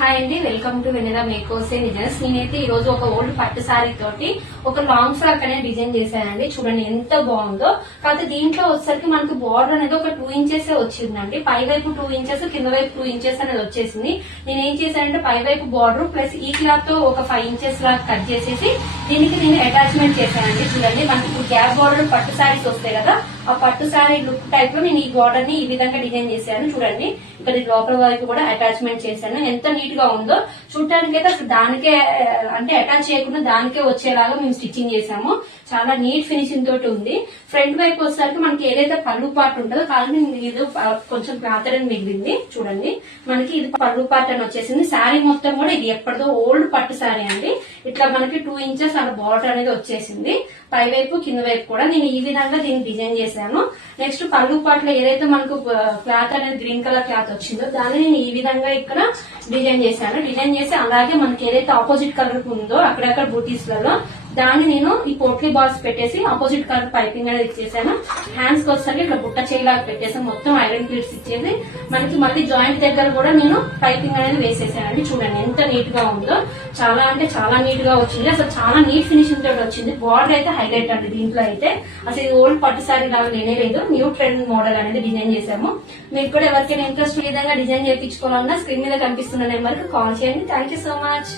Hi అండి, welcome to Vennela మేకోసే designs. నేనైతే ఈ రోజు ఒక ఓల్డ్ పట్టు సారీ తోటి ఒక లాంగ్ ఫ్రాక్ అనేది డిజైన్ చేశానండి. చూడండి ఎంత బాగుందో. కాకపోతే దీంట్లో వచ్చేసరికి మనకి బార్డర్ అనేది ఒక 2 ఇంచెస్ వచ్చిందండి. పై వైపు 2 ఇంచెస్, కింద వైపు 2 ఇంచెస్ అనేది వచ్చేసింది. నేను ఏం చేశానంటే పై వైపు బార్డర్ ప్లస్ ఈ క్లాత్ తో ఒక 5 ఇంచెస్ లాగా కట్ చేసేసి దీనికి నేను అటాచ్మెంట్ చేశానండి. చూడండి మనకి ఇప్పుడు గ్యాప్ బార్డర్ పట్టు సారీస్ వస్తాయి కదా, ఆ పట్టు సారీ లుక్ టైప్ లో నేను ఈ బార్డర్ ని ఈ విధంగా డిజైన్ చేశాను. చూడండి ఇక్కడ లోపల వైపు కూడా అటాచ్మెంట్ చేశాను. ఎంత నీట్ గా ఉందో చూడటానికి అయితే అసలు దానికే అంటే అటాచ్ చేయకుండా దానికే వచ్చేలాగా మేము స్టిచ్చింగ్ చేసాము. చాలా నీట్ ఫినిషింగ్ తోటి ఉంది. ఫ్రంట్ వైపు వచ్చేసరికి మనకి ఏదైతే పళ్ళు పార్ట్ ఉంటుందో కానీ ఇది కొంచెం క్లాత్ అనేది మిగిలింది. చూడండి మనకి ఇది పళ్ళు పార్ట్ అని వచ్చేసింది. శారీ మొత్తం కూడా ఇది ఎప్పటిదో ఓల్డ్ పట్టు శారీ అండి. ఇట్లా మనకి 2 ఇంచెస్ అలా బార్డర్ అనేది వచ్చేసింది. పై వైపు కింద వైపు కూడా నేను ఈ విధంగా దీన్ని డిజైన్ చేశాను. నెక్స్ట్ పళ్ళు పార్ట్ లో ఏదైతే మనకు క్లాత్ అనేది గ్రీన్ కలర్ క్లాత్ వచ్చిందో దాన్ని నేను ఈ విధంగా ఇక్కడ డిజైన్ చేశాను. డిజైన్ చేసి అలాగే మనకి ఏదైతే ఆపోజిట్ కలర్ ఉందో అక్కడక్కడ బూటీస్ లలో దాన్ని నేను ఈ పోట్లీ బాల్స్ పెట్టేసి ఆపోజిట్ కలర్ పైపింగ్ అనేది ఇచ్చేసాను. హ్యాండ్స్ కి వచ్చేసరికి ఇట్లా బుట్ట చేయలాగా పెట్టేసాను. మొత్తం ఐరన్ ప్లీట్స్ ఇచ్చేసి మనకి మళ్ళీ జాయింట్ దగ్గర కూడా నేను పైపింగ్ అనేది వేసేసానండి. చూడండి ఎంత నీట్ గా ఉందో. చాలా అంటే చాలా నీట్ గా వచ్చింది. అసలు చాలా నీట్ ఫినిషింగ్ తోటి వచ్చింది. బార్డర్ అయితే హైలైట్ అండి. దీంట్లో అయితే అసలు ఇది ఓల్డ్ పట్టు సారీ లాగా లేనే లేదు. న్యూ ట్రెండ్ మోడల్ అనేది డిజైన్ చేసాము. మీకు కూడా ఎవరికైనా ఇంట్రెస్ట్ ఈ విధంగా డిజైన్ చేయించుకోవాలన్నా స్క్రీన్ మీద కనిపిస్తున్న నెంబర్ కి కాల్ చేయండి. Thank you so much.